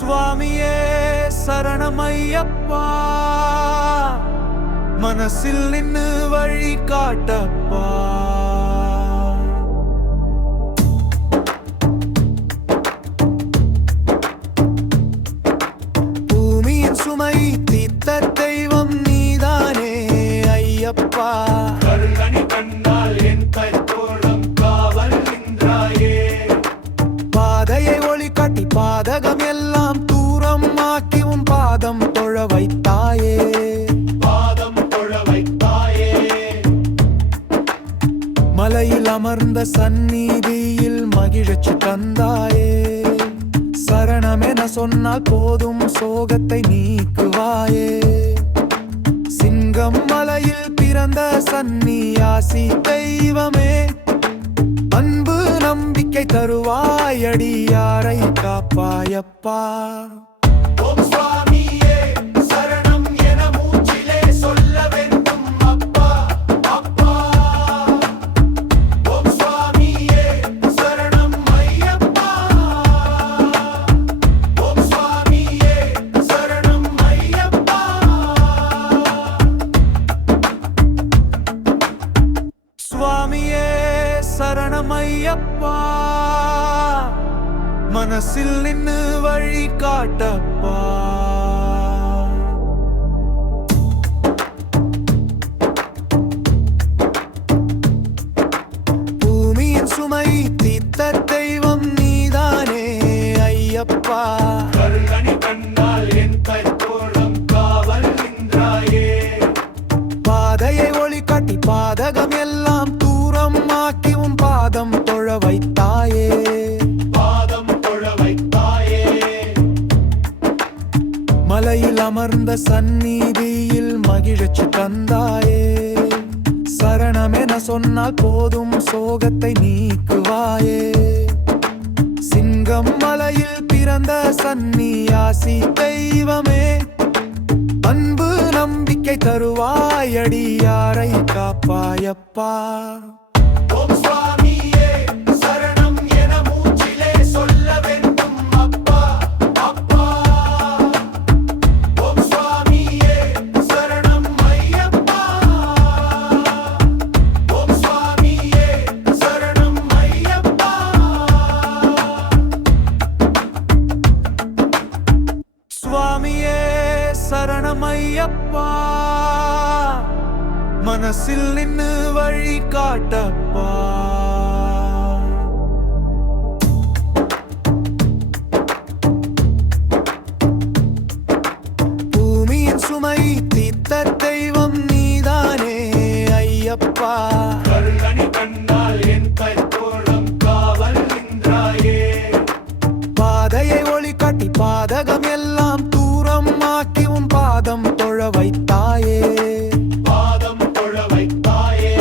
சுவாமியே சரணமையப்பா, மனசில் நின்னு வழி காட்டப்பா. பூமியின் சுமை தீர்த்த தெய்வம் நீதானே ஐயப்பா. கருங்கனி கண்டால் என் கைத்தோளம் காவல் நின்றாயே. பாதையை ஒளி காட்டி பாதகம் எல்லாம் தூரம் ஆக்கி உன் பாதம் தொழ வைத்தாயே. பாதம் தொழ வைத்தாயே. மலையில் அமர்ந்த சந்நிதியில் மகிழ்ச்சி தந்தாயே. சரணமென சொன்னால் போதும் சோகத்தை நீக்குவாயே. சிங்கம் மலையில் பிறந்த சந்நியாசி தெய்வமே, அன்பு நம்பிக்கை தருவாய், அடியாரை காப்பாயப்பா. ஓம் சுவாமியே சரணம் என மூச்சிலே சொல்ல வேண்டும் அப்பா அப்பா. ஓம் சுவாமியே சரணம் ஐயப்பா. ஓம் சுவாமியே சரணம் ஐயப்பா. சுவாமியே சரணமையப்பா, மனசில் நின்னு வழி காட்டப்பா. பூமியின் சுமை தீர்த்த தெய்வம் நீதானே ஐயப்பா. கருங்கனி கண்டால் என் கைத்தோளம் காவல் நின்றாயே. பாதையை ஒளி காட்டி பாதகம் எல்லாம் தூரம் ஆக்கி உன் பாதம் தொழ வைத்தாயே. பாதம் தொழ வைத்தாயே. மலையில் அமர்ந்த சந்நிதியில் மகிழ்ச்சி தந்தாயே. சரணமென சொன்னால் போதும் சோகத்தை நீக்குவாயே. சிங்கம் மலையில் பிறந்த சந்நியாசி தெய்வமே, அன்பு நம்பிக்கை தருவாய், அடியாரை காப்பாயப்பா. ஓம் சுவாமியே சரணம் என மூச்சிலே சொல்ல வேண்டும் அப்பா அப்பா. ஓம் சுவாமியே சரணம் ஐயப்பா. ஓம் சுவாமியே சரணம் ஐயப்பா. சுவாமியே சரணமையப்பா, மனசில் நின்னு வழி காட்டப்பா. பூமியின் சுமை தீர்த்த தெய்வம் நீதானே ஐயப்பா. கருங்கனி கண்டால் என் கைத்தோளம் காவல் நின்றாயே. பாதையை ஒளி காட்டி பாதகம் எல்லாம் தூரம் ஆக்கி உன் பாதம் தொழ வைத்தாயே. பாதம் தொழ வைத்தாயே.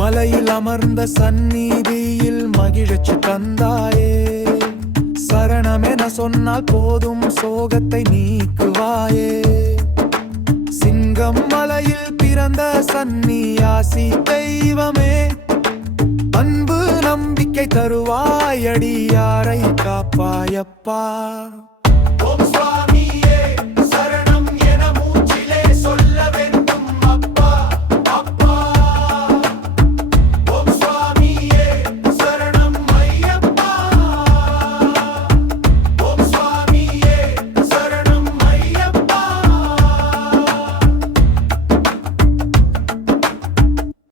மலையில் அமர்ந்த சந்நிதியில் மகிழ்ச்சி தந்தாயே. சரணமென சொன்னால் போதும் சோகத்தை நீக்குவாயே. சிங்கம் மலையில் பிறந்த சந்நியாசி தெய்வமே, அன்பு நம்பிக்கை தருவாய், அடியாரை காப்பாயப்பா. ஓம் சுவாமியே